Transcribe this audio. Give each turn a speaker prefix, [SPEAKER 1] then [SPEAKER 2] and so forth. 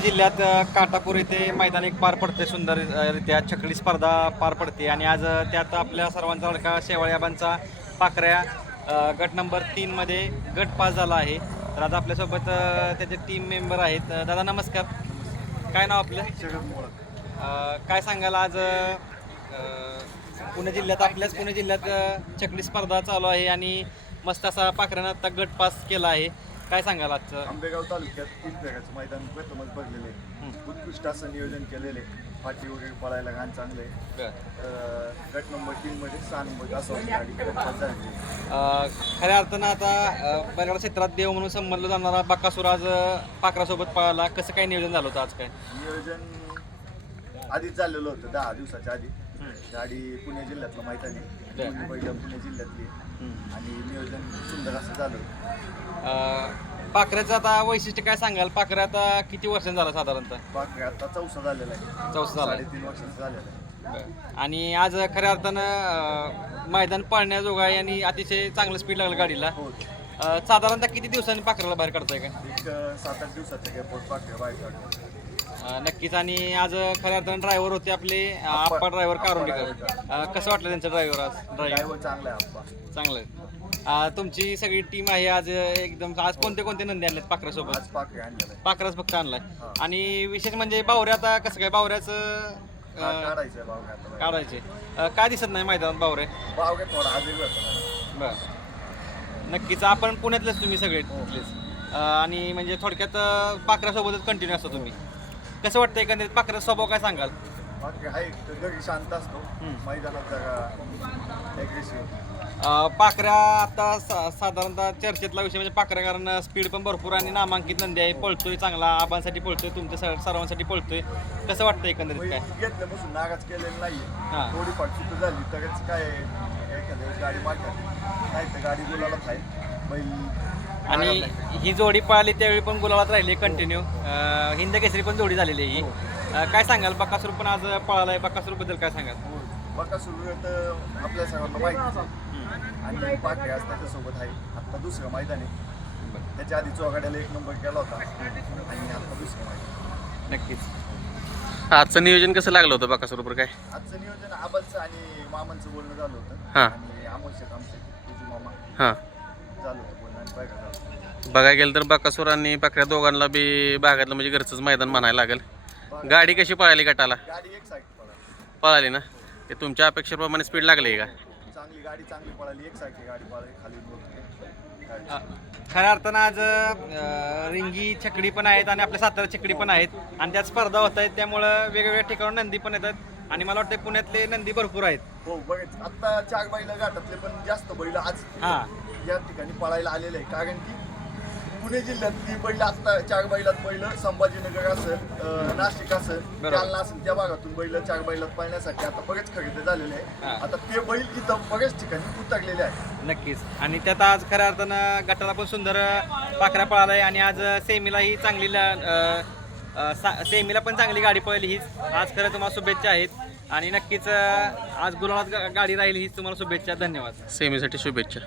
[SPEAKER 1] जिल्ह्यात काटापूर येथे मैदान एक पार पडते सुंदर रित्या छकडी स्पर्धा पार पडते. आणि आज त्यात आपल्या सर्वांचा लडका शेवाळ्याबांचा पाकऱ्या गट नंबर तीनमध्ये गट पास झाला आहे. तर आज आपल्यासोबत त्याचे टीम मेंबर आहेत. दादा नमस्कार. काय नाव आपलं? काय सांगाल आज पुणे जिल्ह्यात आपल्याच पुणे जिल्ह्यात अ, छकडी स्पर्धा चालू आहे आणि मस्त असा पाकऱ्यानं आता गट पास केला आहे. काय सांगाल आजचं?
[SPEAKER 2] आंबेगाव तालुक्यात तीन फेऱ्याचं मैदान प्रथमच भरलेले. उत्कृष्ट असं नियोजन केलेले फाटी वगैरे पळायला घाण चांगले गट नंबर तीन मध्ये सहा नंबर असं गाडी पास झाली
[SPEAKER 1] अ, खऱ्या अर्थानं आता अ, बऱ्याच क्षेत्रात देव म्हणून संबंधला जाणारा बाकासूर आज अ, पाखरासोबत पळाला. कसं काय नियोजन झालं होतं आज काय?
[SPEAKER 2] नियोजन आधीच झालेलं होतं दहा दिवसाच्या आधी. गाडी पुणे जिल्ह्यातलं मैदान. आहे बैलं पुणे जिल्ह्यातली. आणि नियोजन सुंदर असं झालं.
[SPEAKER 1] पाखऱ्याचं आता वैशिष्ट्य काय सांगाल? पाखऱ्या आता किती वर्षांनी झाला साधारणतः?
[SPEAKER 2] बाकी आता चौसा झालेला आहे.
[SPEAKER 1] चौसा झाला.
[SPEAKER 2] साडेतीन वर्षाचा झालेला आहे.
[SPEAKER 1] आणि आज खऱ्या अर्थानं मैदान पळण्याजोगा आहे आणि अतिशय चांगलं स्पीड लागलं गाडीला.
[SPEAKER 2] हो.
[SPEAKER 1] साधारणतः किती दिवसांनी पाखराला बाहेर काढताय का
[SPEAKER 2] एक सात आठ दिवसाच्या गॅपवर पाकऱ्या बाहेर काढतो
[SPEAKER 1] अ, नक्कीच. आणि आज खऱ्या अर्थानं ड्रायव्हर होते आपले. आप्पा. ड्रायव्हर कारोंडीकर. कसं वाटलं त्यांचं ड्रायव्हर आज? ड्रायव्हर
[SPEAKER 2] चांगला आहे आप्पा.
[SPEAKER 1] चांगलं तुमची सगळी टीम आहे आज एकदम आज कोणते कोणते नंदी आणलेत पाखरासोबत पाखराच फक्त आणलाय.
[SPEAKER 2] हा.
[SPEAKER 1] आणि विशेष म्हणजे बावऱ्या आता कसं काय बावऱ्याचं
[SPEAKER 2] हा, काढायचं
[SPEAKER 1] काय दिसत नाही मैदानात बावरे? बर. नक्कीच. आपण पुण्यातलेच तुम्ही सगळे अ, आणि म्हणजे थोडक्यात पाखरासोबतच कंटिन्यू असता तुम्ही. कसं वाटतं एकंदरीत? पाखरा स्वभाव काय सांगाल?
[SPEAKER 2] बाकी आहे शांत असतो. मैदानात जरा ॲग्रेसिव्ह
[SPEAKER 1] अ, पाखऱ्या आता सा- साधारणतः चर्चेतला विषय म्हणजे पाखऱ्या कारण स्पीड पण भरपूर आणि नामांकित नंदी आहे. पळतोय चांगला आबांसाठी पळतोय तुमच्या सर्व- सर्वांसाठी पळतोय. कसं वाटतं एकंदरीत काय?
[SPEAKER 2] घेतल्यापासून नागाच केलेलं नाही
[SPEAKER 1] हा.
[SPEAKER 2] थोडीफार चुकी झाली तरच काय एखाद्या वेळेस गाडी मारतात. नाही तर गाडी बोलायला आहे बैल
[SPEAKER 1] आणि. ही जोडी पळाली त्यावेळी पण गुलाबात राहिली कंटिन्यू हिंद केसरी पण जोडी झालेली आहे ही. अ, काय सांगाल बकासूर पण आज पळालाय बकासूरबद्दल काय सांगाल?
[SPEAKER 2] हो. बघा सुरू तर आपल्या सर्वांना माहितीच आहे. आणि पाकऱ्या आज त्याच्यासोबत आहे आत्ता दुसरं मैदान आहे. त्याच्या आधी चौघाड्याला एक नंबर केला होता. आणि आता दुसरं मैदान
[SPEAKER 1] नक्कीच.
[SPEAKER 3] आजचं नियोजन कसं लागलं होतं बाकासोबरोबर काय?
[SPEAKER 2] आजचं नियोजन आबाचं आणि मामांचं बोलणं झालं होतं.
[SPEAKER 3] हा.
[SPEAKER 2] आणि अमोल आमचे तुझू मामा.
[SPEAKER 3] हां.
[SPEAKER 2] झालं होतं
[SPEAKER 3] बघायला गेलं तर बाकासूर आणि पाकऱ्या दोघांना बी भागातलं म्हणजे घरचंच मैदान म्हणायला लागेल. गाडी कशी पळाली गटाला?
[SPEAKER 2] गाडी एक साईड पळाली.
[SPEAKER 3] ना? ते तुमच्या अपेक्षेप्रमाणे स्पीड लागली का?
[SPEAKER 2] चांगली गाडी चांगली पळाली. एक गाडी पळाली खाली
[SPEAKER 1] खऱ्या अर्थानं आज अ, रिंगी छकडी पण आहेत आणि आपल्या सातारा छकडी पण आहेत. आणि त्यात स्पर्धा होत आहेत त्यामुळं वेगवेगळ्या ठिकाणून नंदी पण येतात. आणि मला वाटतं पुण्यातले नंदी भरपूर आहेत.
[SPEAKER 2] हो बघायचं आता चार बैल घाटातले पण जास्त बैल आज
[SPEAKER 1] हां.
[SPEAKER 2] या ठिकाणी पळायला आलेले आहे कारण की पुणे जिल्ह्यातली बैल आता चार बैलात बैल संभाजीनगर असेल अं, नाशिक असेल
[SPEAKER 1] बरोबर.
[SPEAKER 2] जालना असेल त्या भागातून बैल चार बैलात पाहण्यासाठी आता बरेच खरेदी झालेले
[SPEAKER 1] हा.
[SPEAKER 2] आहे आता ते बैल इथं बरेच ठिकाणी उतरलेले आहे
[SPEAKER 1] नक्कीच. आणि त्यात आज खऱ्या अर्थानं गटाला पण सुंदर पाखऱ्या पळालाय आणि आज सेमीलाही चांगली ला- अ, सेमीला पण चांगली गाडी पळली हीच. आज खरं तुम्हाला शुभेच्छा आहेत. आणि नक्कीच आज गुलाबात गा- गाडी राहिली हीच तुम्हाला शुभेच्छा. धन्यवाद.
[SPEAKER 3] सेमीसाठी शुभेच्छा.